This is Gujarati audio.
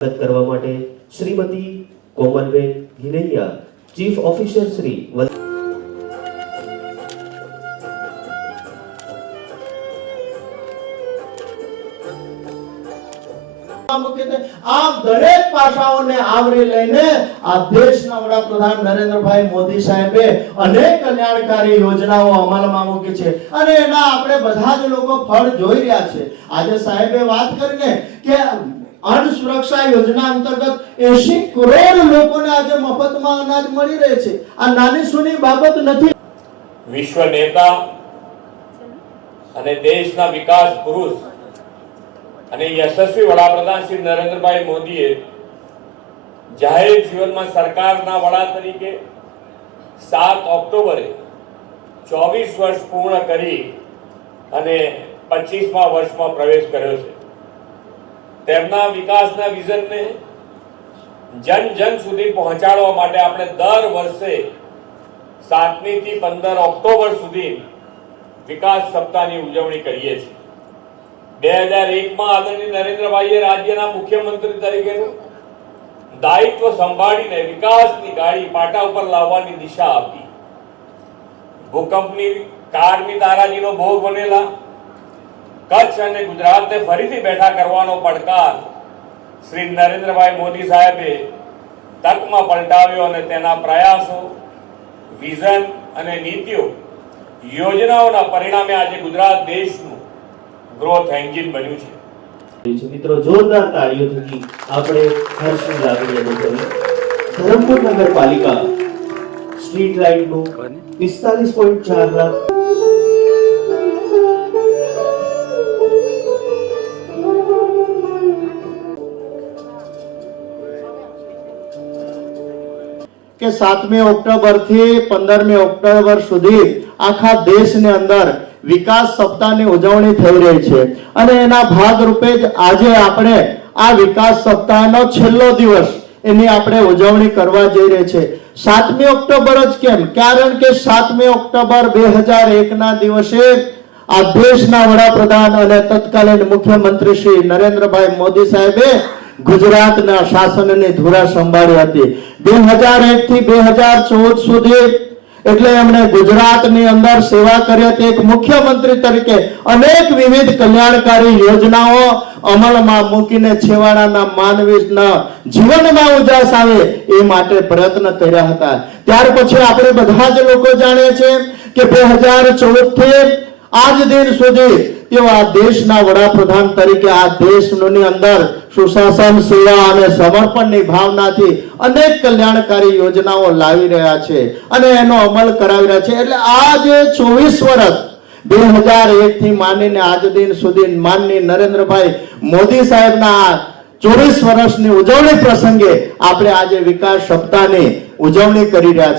સ્વાગત કરવા માટે શ્રીમતી કોમલબેન હિરૈયા ચીફ ઓફિસર શ્રી પાસાઓને આવરી લઈને આ દેશના વડાપ્રધાન નરેન્દ્રભાઈ મોદી સાહેબે અનેક કલ્યાણકારી યોજનાઓ અમલમાં મૂકી છે. અને એના આપણે બધા જ લોકો ફળ જોઈ રહ્યા છે. આજે સાહેબે વાત કરીને કે અન્ન સુરક્ષા યોજના અંતર્ગત 80 કરોડ લોકોને આજે મફતમાં અનાજ મળી રહે છે. આ નાની સુની બાબત નથી. વિશ્વ નેતા અને દેશના વિકાસ પુરુષ અને યશસ્વી વડાપ્રધાન શ્રી નરેન્દ્રભાઈ મોદીએ જાહેર જીવનમાં સરકારના વડા તરીકે સાત ઓક્ટોબરે ચોવીસ વર્ષ પૂર્ણ કરી અને પચીસમા વર્ષમાં પ્રવેશ કર્યો છે. તેમના વિકાસના વિઝનને જન જન સુધી પહોંચાડવા માટે આપણે દર વર્ષે સાતમી થી પંદર ઓક્ટોબર સુધી વિકાસ સપ્તાહની ઉજવણી કરીએ છીએ. બે હજાર એકમાં આદરણીય નરેન્દ્રભાઈએ રાજ્યના મુખ્યમંત્રી તરીકેનું દાયિત્વ સંભાળીને વિકાસની ગાડી પાટા ઉપર લાવવાની દિશા આપી. ભૂકંપની કારની તારાજીનો ભોગ બનેલા કચ્છ અને ગુજરાતને ફરીથી બેઠા કરવાનો પડકાર શ્રી નરેન્દ્રભાઈ મોદી સાહેબે તકમાં પલટાવ્યો અને તેના પ્રયાસો, વિઝન અને નીતિઓ, યોજનાઓના પરિણામે આજે ગુજરાત દેશનું ગ્રોથ એન્જિન બન્યું છે. મિત્રો, જોરદાર તાળીઓ થકી આપણે હર્ષની લાગણી અનુભવી ધરમપુર નગરપાલિકા સ્ટ્રીટ લાઇટનું પિસ્તાલીસ પોઈન્ટ ચાર લાખ કે સાતમી ઓક્ટોબરથી પંદરમી ઓક્ટોબર સુધી આખા દેશની અંદર વિકાસ સપ્તાહની ઉજવણી થઈ રહી છે. અને એના ભાગરૂપે જ આજે આપણે આ વિકાસ સપ્તાહનો છેલ્લો દિવસ એની આપણે ઉજવણી કરવા જઈ રહી છે. સાતમી ઓક્ટોબર જ કેમ? કારણ કે સાતમી ઓક્ટોબર બે હજાર એક ના દિવસે આ દેશના વડાપ્રધાન અને તત્કાલીન મુખ્યમંત્રી શ્રી નરેન્દ્રભાઈ મોદી સાહેબે ગુજરાતના શાસનની ધુરા સંભાળી હતી. બે હજાર એક થી બે હજાર ચૌદ સુધી એટલે એમણે ગુજરાતની અંદર સેવા કરી હતી. એક મુખ્યમંત્રી તરીકે અનેક વિવિધ કલ્યાણકારી યોજનાઓ અમલમાં મૂકીને છેવાડાના માનવીના જીવનમાં ઉજાસ આવે એ માટે પ્રયત્ન કર્યા હતા. ત્યાર પછી આપણે બધા જ લોકો જાણીએ છીએ કે બે હજાર ચૌદથી આજ દિન સુધી તેઓ દેશના વડાપ્રધાન તરીકે આ દેશની અંદર સુશાસન, સેવા અને સમર્પણની ભાવનાથી અનેક કલ્યાણકારી યોજનાઓ લાવી રહ્યા છે અને એનો અમલ કરાવી રહ્યા છે. એટલે આ જે ચોવીસ વર્ષ બે હજાર એક થી માનીને આજ દિન સુધી માનની નરેન્દ્રભાઈ મોદી સાહેબના ચોવીસ વર્ષની ઉજવણી પ્રસંગે આપણે આજે વિકાસ સપ્તાહની ઉજવણી કરી રહ્યા છે.